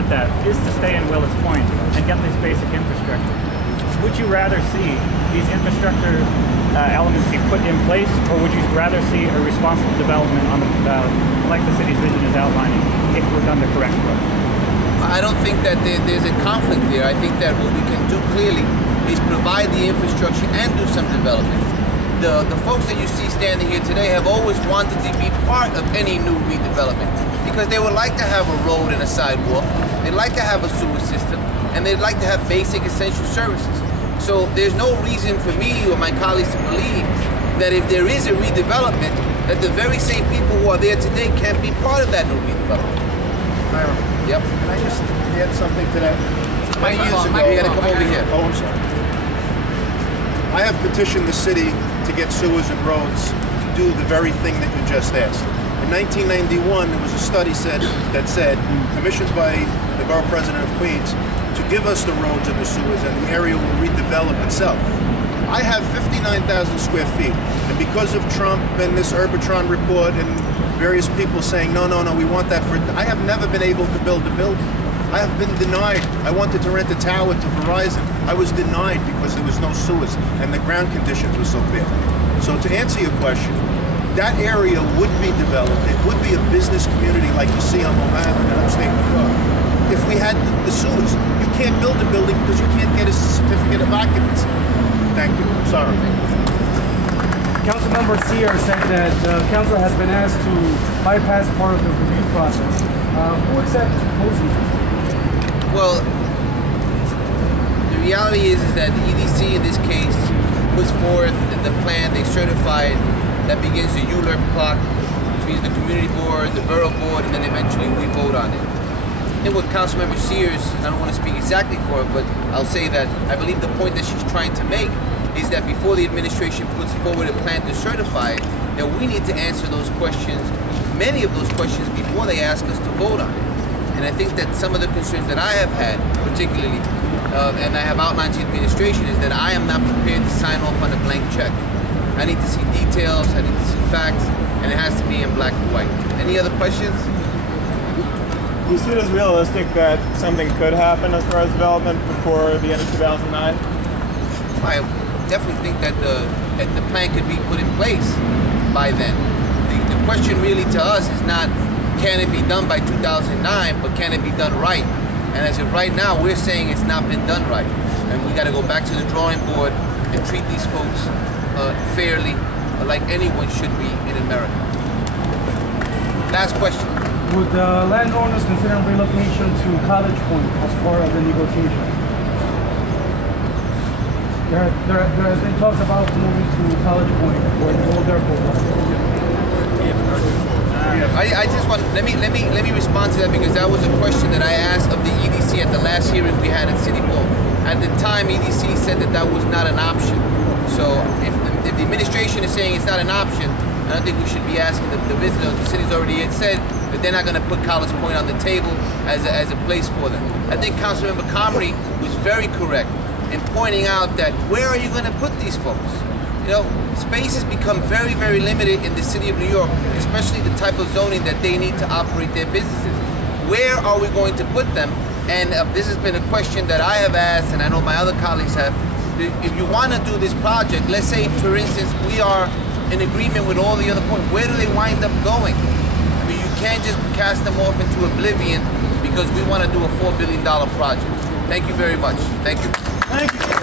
support that is to stay in Willets Point and get this basic infrastructure. Would you rather see these infrastructure elements be put in place, or would you rather see a responsible development on like the city's vision is outlining, if we're done the correct way? I don't think that there's a conflict there. I think that what we can do clearly is provide the infrastructure and do some development. The folks that you see standing here today have always wanted to be part of any new redevelopment because they would like to have a road and a sidewalk, they'd like to have a sewer system, and they'd like to have basic essential services. So there's no reason for me or my colleagues to believe that if there is a redevelopment, that the very same people who are there today can't be part of that new redevelopment. Hiram. Yep. Can I just add something to that? Many years ago, you gotta come over here. Oh, I'm sorry. I have petitioned the city to get sewers and roads to do the very thing that you just asked. In 1991, there was a study that said, commissioned by the borough president of Queens, to give us the roads and the sewers, and the area will redevelop itself. I have 59,000 square feet, and because of Trump and this Urbitron report and various people saying, no, we want that for, I have never been able to build a building. I have been denied. I wanted to rent a tower to Verizon. I was denied because there was no sewers and the ground conditions were so bad. So to answer your question, that area would be developed. It would be a business community like you see on Long Island and upstate New York. If we had the sewers, you can't build a building because you can't get a certificate of occupancy. Thank you. I'm sorry. Councilmember Sear said that the council has been asked to bypass part of the review process. Who is that proposing? Well, the reality is that the EDC in this case puts forth the plan they certified that begins the ULERP clock, which means the community board, the borough board, and then eventually we vote on it. And what Councilmember Sears, I don't want to speak exactly for her, but I'll say that I believe the point that she's trying to make is that before the administration puts forward a plan to certify it, that we need to answer those questions, many of those questions, before they ask us to vote on it. And I think that some of the concerns that I have had, particularly, and I have outlined to the administration, is that I am not prepared to sign off on a blank check. I need to see details, I need to see facts, and it has to be in black and white. Any other questions? Do you see it as realistic that something could happen as far as development before the end of 2009? I definitely think that the plan could be put in place by then. The question really to us is not, can it be done by 2009, but can it be done right? And as of right now, we're saying it's not been done right. And we got to go back to the drawing board and treat these folks fairly, like anyone should be in America. Last question. Would landowners consider relocation to College Point as part of the negotiation? There has been talks about moving to College Point, where the old airport was. I just want let me respond to that, because that was a question that I asked of the EDC at the last hearing we had at City Hall. At the time, EDC said that was not an option. So if the administration is saying it's not an option, I don't think we should be asking the visitors. The city's already said that they're not going to put College Point on the table as a place for them. I think Councilmember Comrie was very correct in pointing out that where are you going to put these folks? You know, spaces become very, very limited in the city of New York, especially the type of zoning that they need to operate their businesses. Where are we going to put them? And this has been a question that I have asked, and I know my other colleagues have. If you want to do this project, let's say, for instance, we are in agreement with all the other points, where do they wind up going? I mean, you can't just cast them off into oblivion because we want to do a $4 billion project. Thank you very much. Thank you. Thank you.